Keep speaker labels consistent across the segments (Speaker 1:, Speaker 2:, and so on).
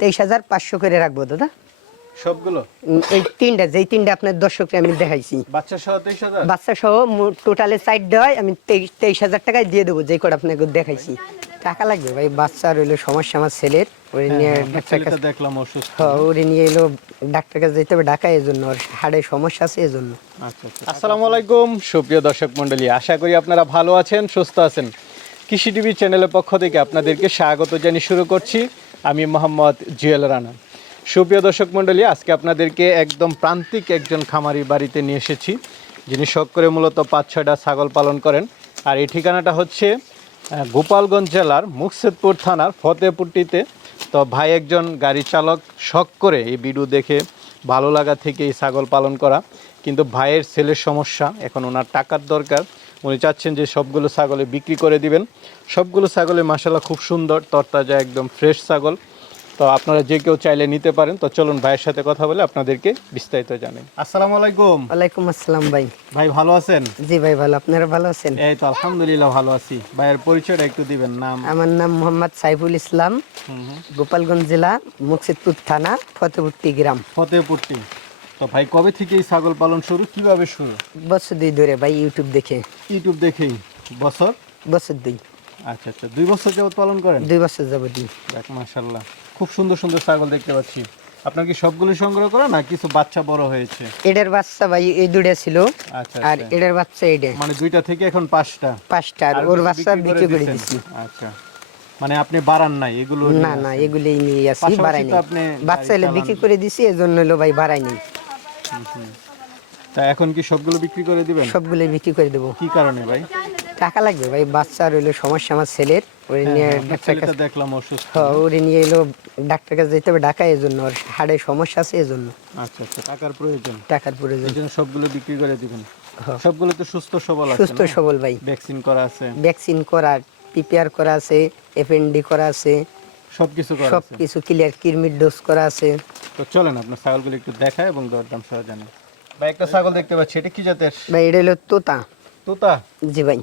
Speaker 1: তেইশ হাজার পাঁচশো করে রাখব দাদা।
Speaker 2: সবগুলো?
Speaker 1: এই তিনটা যেই তিনটা আপনার দর্শককে আমি দেখাইছি।
Speaker 2: বাচ্চা সহ তেইশ হাজার?
Speaker 1: বাচ্চা সহ টোটালে সাইড দেওয়ায় আমি তেইশ হাজার টাকায় দিয়ে দেবো যে করে আপনাকে দেখাইছি। টাকা লাগবে ভাই বাচ্চা রইল সমস্যা আমার ছেলের। ওরে নিয়ে ডাক্তার কাছে
Speaker 2: দেখলাম অসুস্থ।
Speaker 1: হ্যাঁ, ওরে নিয়ে এলো ডাক্তার কাছে যেতে হবে ঢাকা এই জন্য হাড়ে সমস্যা আছে এই জন্য
Speaker 2: আচ্ছা আচ্ছা। আসসালামু আলাইকুম সুপ্রিয় দর্শক মণ্ডলী আশা করি আপনারা ভালো আছেন সুস্থ আছেন। কৃষি টিভি চ্যানেলের পক্ষ থেকে আপনাদেরকে স্বাগত জানিয়ে শুরু করছি। আমি মোহাম্মদ জুয়েল রানা। সুপ্রিয় দর্শক মণ্ডলী, আজকে আপনাদেরকে একদম প্রান্তিক একজন খামারি বাড়িতে নিয়ে এসেছি, যিনি শখ করে মূলত পাঁচ, ছয়টা ছাগল পালন করেন। আর এই ঠিকানাটা হচ্ছে গোপালগঞ্জ জেলার মুকসেদপুর থানার ফতেপুরটিতে। তো ভাই একজন গাড়ি চালক, শখ করে এই ভিডিও দেখে ভালো লাগা থেকে এই ছাগল পালন করা। কিন্তু ভাইয়ের ছেলের সমস্যা, এখন ওনার টাকার দরকার। উনি চাচ্ছেন যে সবগুলো ছাগলে বিক্রি করে দিবেন। সবগুলো ছাগলে মাসাল্লাহ খুব সুন্দর তরতাজা একদম ফ্রেশ ছাগল। তো আপনারা যে কেউ চাইলে নিতে পারেন। তো চলুন ভাইয়ের সাথে কথা বলে আপনাদেরকে বিস্তারিত জানাই। আসসালামু আলাইকুম।
Speaker 1: ওয়ালাইকুম আসসালাম ভাই।
Speaker 2: ভাই ভালো আছেন?
Speaker 1: জি ভাই ভালো। আপনারা ভালো আছেন?
Speaker 2: এই তো আলহামদুলিল্লাহ ভালো আছি। ভাইয়ের পরিচয়টা একটু দিবেন নাম?
Speaker 1: আমার নাম মোহাম্মদ সাইফুল ইসলাম। গোপালগঞ্জ জেলা মুকসিদপুর থানা ফতেপুরটি গ্রাম।
Speaker 2: ফতেহপুরটি তো ভাই কবে থেকে এই ছাগল পালন শুরু? কীভাবে শুরু?
Speaker 1: বছর দুই ধরে ভাই ইউটিউব দেখে।
Speaker 2: ইউটিউব দেখেই? বছর?
Speaker 1: বছর দুই।
Speaker 2: আচ্ছা আচ্ছা। দুই বছর যাবত পালন করেন?
Speaker 1: দুই বছর যাবত
Speaker 2: মাশাল্লাহ খুব সুন্দর সুন্দর ছাগল দেখতে পাচ্ছি। আপনার কি সবগুলো সংগ্রহ করা না কিছু বাচ্চা বড় হয়েছে?
Speaker 1: এটার বাচ্চা ভাই এই দুটা ছিল।
Speaker 2: আচ্ছা
Speaker 1: আর
Speaker 2: আচ্ছা।
Speaker 1: এটার বাচ্চা এটা
Speaker 2: মানে দুইটা থেকে এখন পাঁচটা?
Speaker 1: পাঁচটা আর ওর বাচ্চা বিক্রি করে? দিছি
Speaker 2: আচ্ছা। মানে আপনি বাড়ান নাই এগুলো
Speaker 1: না না এগুলি নিয়ে আসি বাড়াই নেই। বাচ্চা এলে বিক্রি করে দিছি এজন্য হলো ভাই বাড়াই নেই।
Speaker 2: তা এখন কি সবগুলো বিক্রি করে দিবেন?
Speaker 1: সবগুলো বিক্রি করে দেবো।
Speaker 2: কি কারণে ভাই?
Speaker 1: টাকা লাগবে ভাই বাচ্চা রইল সমস্যা আমার ছেলের ওরে নিয়ে ডাক্তার কাছে
Speaker 2: দেখলাম অসুস্থ।
Speaker 1: হ্যাঁ, ওরে নিয়ে এলো ডাক্তার কাছে যেতে হবে ঢাকা এই জন্য ওর হাড়ে সমস্যা আছে এই জন্য
Speaker 2: আচ্ছা আচ্ছা টাকার প্রয়োজন।
Speaker 1: টাকার প্রয়োজন।
Speaker 2: এই জন্য সবগুলো বিক্রি করে দিবেন।
Speaker 1: হ্যাঁ।
Speaker 2: সবগুলো তো সুস্থ সবল আছে
Speaker 1: সুস্থ সবল ভাই।
Speaker 2: ভ্যাকসিন করা আছে।
Speaker 1: ভ্যাকসিন করা পিপিআর করা আছে এফএনডি করা আছে।
Speaker 2: সবকিছু করা
Speaker 1: সব
Speaker 2: আছে।
Speaker 1: কিছু ক্লিয়ার কিরমির ডোজ করা আছে।
Speaker 2: তো চলেন আপনার ছাগলগুলো একটু দেখায় এবং দরদাম সহ জানেন ভাই একটা ছাগল দেখতে পাচ্ছি এটা কি জাতের?
Speaker 1: ভাই এটা হলো তোতা।
Speaker 2: তোতা?
Speaker 1: জি ভাই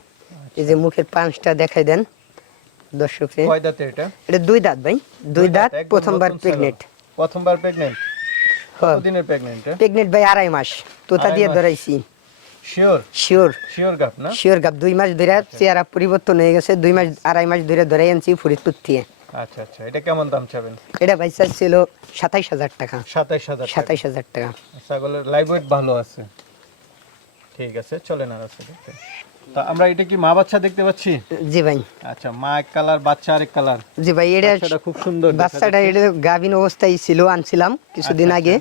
Speaker 1: এই যে মুখের পাঁচটা দেখাই দেন দর্শককে।
Speaker 2: কয় দাঁতের এটা?
Speaker 1: এটা দুই দাঁত ভাই দুই দাঁত প্রথমবার। প্রেগনেন্ট
Speaker 2: প্রথমবার প্রেগনেন্ট কতদিনের প্রেগনেন্ট
Speaker 1: প্রেগনেন্ট ভাই আড়াই মাস। তোতা দিয়ে? ধরাইছি।
Speaker 2: শিওর
Speaker 1: শিওর
Speaker 2: শিওর গাপ না?
Speaker 1: শিওর গাপ দুই মাস ধরে চেহারা পরিবর্তন হয়ে গেছে দুই মাস আড়াই মাস ধরে ধরাই আনছি ফরিদপুর থেকে
Speaker 2: আচ্ছা আচ্ছা। এটা কেমন দাম চাবেন?
Speaker 1: এটা ভাই স্যার ছিল সাতাইশ হাজার টাকা।
Speaker 2: সাতাইশ হাজার টাকা।
Speaker 1: সাতাইশ হাজার টাকা।
Speaker 2: ছাগলের লাইভ ওয়েট ভালো আছে। ঠিক আছে চলেন আর আছে তা আমরা এটা কি মা বাচ্চা দেখতে পাচ্ছি?
Speaker 1: জি ভাই।
Speaker 2: আচ্ছা মা এক কালার বাচ্চা আরেক কালার
Speaker 1: জি ভাই এটা
Speaker 2: খুব সুন্দর
Speaker 1: বাচ্চাটা এটা গাভিন অবস্থায় ছিল আনছিলাম কিছুদিন
Speaker 2: আচ্ছা,
Speaker 1: আগে।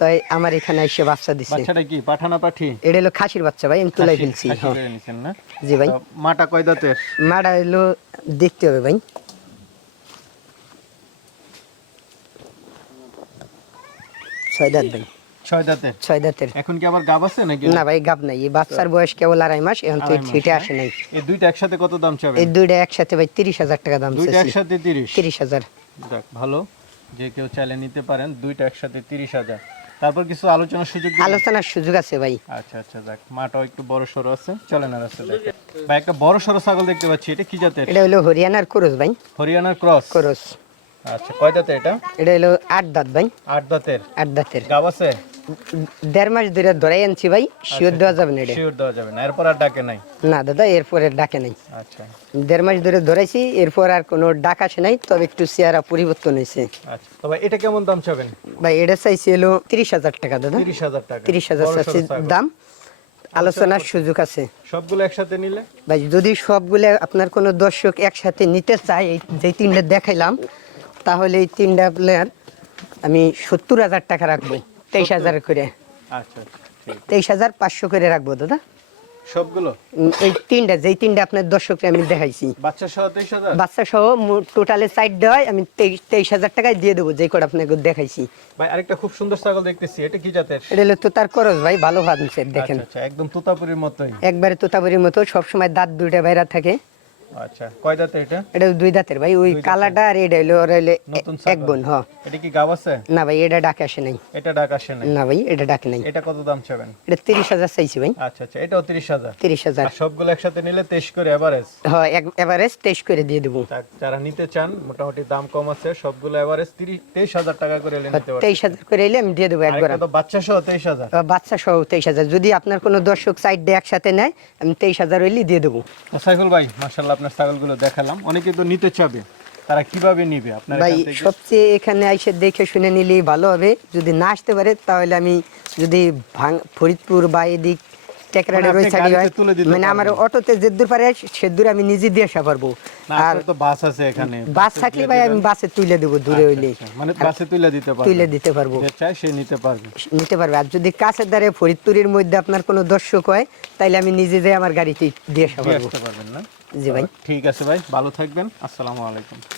Speaker 1: তাই আমার এখানে এসে বাচ্চা দিছে।
Speaker 2: বাচ্চাটা কি? পাঠানা পাঠি?
Speaker 1: এটা হলো খাসির বাচ্চা ভাই আমি তুলাই ফেলছি। হ্যাঁ। জি ভাই।
Speaker 2: মাটা কয় দাঁতের?
Speaker 1: মাটা হলো দেখতে হবে ভাই। ছয় দাঁত ভাই।
Speaker 2: ছয় দাঁতের
Speaker 1: ছয় দাঁতের।
Speaker 2: এখন কি আবার গাব আছে নাকি?
Speaker 1: না ভাই গাব নাই। এই বাচ্চার বয়স কেবল আড়াই মাস এখন তো ছিটে আসে নাই।
Speaker 2: এই দুইটা একসাথে কত দাম চাবেন?
Speaker 1: এই দুইটা একসাথে ভাই তিরিশ হাজার টাকা দাম
Speaker 2: দুইটা একসাথে তিরিশ?
Speaker 1: তিরিশ হাজার।
Speaker 2: যাক ভালো। যে কেউ চাইলে নিতে পারেন দুইটা একসাথে তিরিশ হাজার। তারপর কিছু আলোচনার সুযোগ
Speaker 1: আলোচনার সুযোগ আছে ভাই।
Speaker 2: আচ্ছা আচ্ছা যাক মাটাও একটু বড় সড়ো আছে। চলেন আর আছে ভাই একটা বড় সড়ো ছাগল দেখতে পাচ্ছি। এটা কি জাতের?
Speaker 1: এটা হলো হরিয়ানার করস ভাই।
Speaker 2: হরিয়ানার ক্রস?
Speaker 1: করস।
Speaker 2: আচ্ছা কয় দাঁতে এটা?
Speaker 1: এটা হলো আট দাঁত ভাই।
Speaker 2: আট দাঁতের?
Speaker 1: আট দাঁতের।
Speaker 2: গাব আছে?
Speaker 1: দেড় মাস ধরে ধরাই আনছি ভাই শিওর দেওয়া যাবে না এটা।
Speaker 2: শিওর দেওয়া যাবে না এরপর আর ডাকে নাই?
Speaker 1: না দাদা এরপরে ডাকে নাই।
Speaker 2: আচ্ছা।
Speaker 1: দেড় মাস ধরে ধরাইছি এরপর আর কোনো ডাক আসে নাই তবে একটু চেহারা পরিবর্তন হয়েছে।
Speaker 2: আচ্ছা তো ভাই এটা কেমন দাম চাবেন?
Speaker 1: ভাই এটা চাইছি হলো তিরিশ হাজার টাকা দাদা।
Speaker 2: তিরিশ হাজার টাকা।
Speaker 1: তিরিশ হাজার চাইছি দাম। আলোচনার সুযোগ আছে।
Speaker 2: সবগুলো একসাথে নিলে?
Speaker 1: ভাই যদি সবগুলো আপনার কোনো দর্শক একসাথে নিতে চায় যে তিনটা দেখাইলাম তাহলে এই তিনটা প্লেয়ার আমি সত্তর হাজার টাকা রাখব তেইশ হাজার করে।
Speaker 2: আচ্ছা আচ্ছা
Speaker 1: তেইশ হাজার পাঁচশো করে রাখব দাদা।
Speaker 2: সবগুলো?
Speaker 1: এই তিনটা যেই তিনটা আপনার দর্শককে আমি দেখাইছি।
Speaker 2: বাচ্চা সহ তেইশ হাজার?
Speaker 1: বাচ্চা সহ টোটালে সাইড দেওয়ায় আমি তেইশ হাজার টাকায় দিয়ে দেবো যে করে আপনাকে দেখাইছি।
Speaker 2: ভাই আরেকটা খুব সুন্দর ছাগল দেখতেছি এটা কি জাতের?
Speaker 1: এটা হলো করস ভাই ভালো ভাবছে দেখেন।
Speaker 2: আচ্ছা একদম তোতাপুরির মতোই।
Speaker 1: একবারে তোতাবুরির মতো সবসময় দাঁত দুইটা বাইরা থাকে।
Speaker 2: আচ্ছা কয় দাঁতে এটা?
Speaker 1: এটা দুই দাঁতের ভাই ওই কালাটা আর এটা হইল ওর হইলে এ-
Speaker 2: নতুন
Speaker 1: এক বোন হ।
Speaker 2: এটা কি গাব আছে?
Speaker 1: না ভাই এটা ডাকে আসে নাই।
Speaker 2: এটা ডাক আসে নাই।
Speaker 1: না ভাই এটা ডাকে নাই।
Speaker 2: এটা কত দাম চাবেন?
Speaker 1: এটা তিরিশ হাজার চাইছি ভাই।
Speaker 2: আচ্ছা আচ্ছা এটাও তিরিশ হাজার।
Speaker 1: তিরিশ হাজার।
Speaker 2: আর সবগুলো একসাথে নিলে তেইশ করে এভারেজ
Speaker 1: হয় এভারেজ টেস্ট করে দিয়ে দেবো।
Speaker 2: যারা নিতে চান মোটামুটি দাম কম আছে সবগুলো এভারেজ তিরিশ তেইশ হাজার টাকা করে নিতে পারবেন।
Speaker 1: করে এলে আমি দিয়ে দেবো একবার
Speaker 2: তো বাচ্চা সহ তেইশ হাজার।
Speaker 1: বাচ্চা সহ যদি আপনার কোনো দর্শক সাইড দিয়ে একসাথে নেয় আমি তেইশ হাজার হইলে দিয়ে দেবো।
Speaker 2: সাইফুল ভাই আপনার ছাগলগুলো দেখালাম। অনেকে তো নিতে চাবে। তারা কীভাবে নিবে? আপনার
Speaker 1: ভাই সবচেয়ে এখানে এসে দেখে শুনে নিলেই ভালো হবে। যদি না আসতে পারে তাহলে আমি যদি ফরিদপুর বা এদিক টেকরাডের
Speaker 2: মানে
Speaker 1: ওই সাইডে মানে আমার অটোতে যে দূর পারে সে দূর আমি নিজে দিয়ে আসা পারব। আর
Speaker 2: তো বাস আছে এখানে।
Speaker 1: বাস থাকলে ভাই আমি বাসে তুলে দেবো দূরে হইলে।
Speaker 2: আচ্ছা, মানে বাসে তুলে দিতে পারবে
Speaker 1: তুলে দিতে পারব।
Speaker 2: সে নিতে পারবে।
Speaker 1: নিতে পারবে। আর যদি কাছের দ্বারে ফরিদপুরের মধ্যে আপনার কোনো দর্শক হয় তাইলে আমি নিজে যাই আমার গাড়িতে দিয়ে আসা পারব।
Speaker 2: পারবেন না?
Speaker 1: জি ভাই।
Speaker 2: ঠিক আছে ভাই ভালো থাকবেন। আসসালামু আলাইকুম।